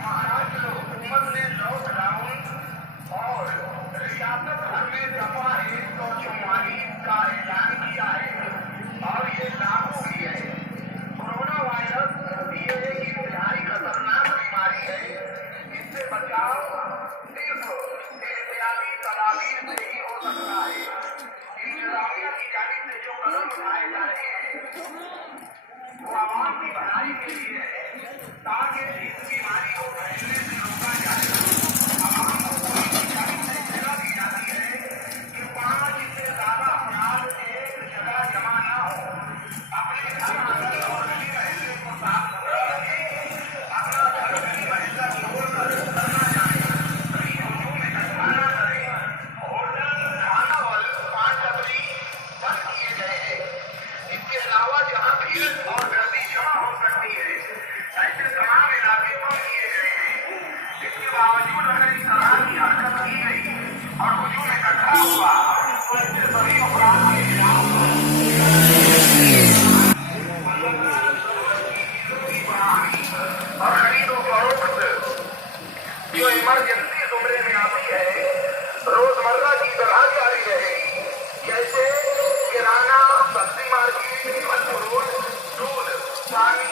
महाराष्ट्र हुकूमत ने लॉकडाउन और रियासत भर में दफा 144 का ऐलान किया है और ये लागू भी है। कोरोना वायरस ये एक इंतहाई खतरनाक बीमारी है। इससे बचाव सिर्फ एहतियाती तदाबीर से ही हो सकता है। इंतजामिया की जानिब से जो कदम उठाए जा रहे हैं वो आवाम की भलाई के लिए है, ताकि इस बीमारी को फैलने से रोका जाए। आवाम को पूरी जानिब से सलाह दी जाती है कि 5 से ज्यादा अफराद एक जगह जमा ना हो, अपने घर आंगन और गली महल्ले को साफ सुथरा रखें, अपना घर गली महल्ला छोड़कर करना जाए, कहीं हुजूम इकट्ठा न करें। होटल खाना वाले 5 टपरी बंद किए गए हैं। इसके अलावा जहाँ भीड़ और गर्दी जमा हो सकती है ऐसे तमाम इलाके बंद किए गए हैं। इसके बावजूद अगर इस तरह की हरकत की गई और हुजूम इकट्ठा हुआ तो ऐसे सभी अपराध के खिलाफ और खरीदो फरोख्त जो इमरजेंसी जुमरे में आती है रोजमर्रा की तरह जारी रहेगी। जैसे किराना, सब्जी मार्केट, फल फ्रूट, दूध, पानी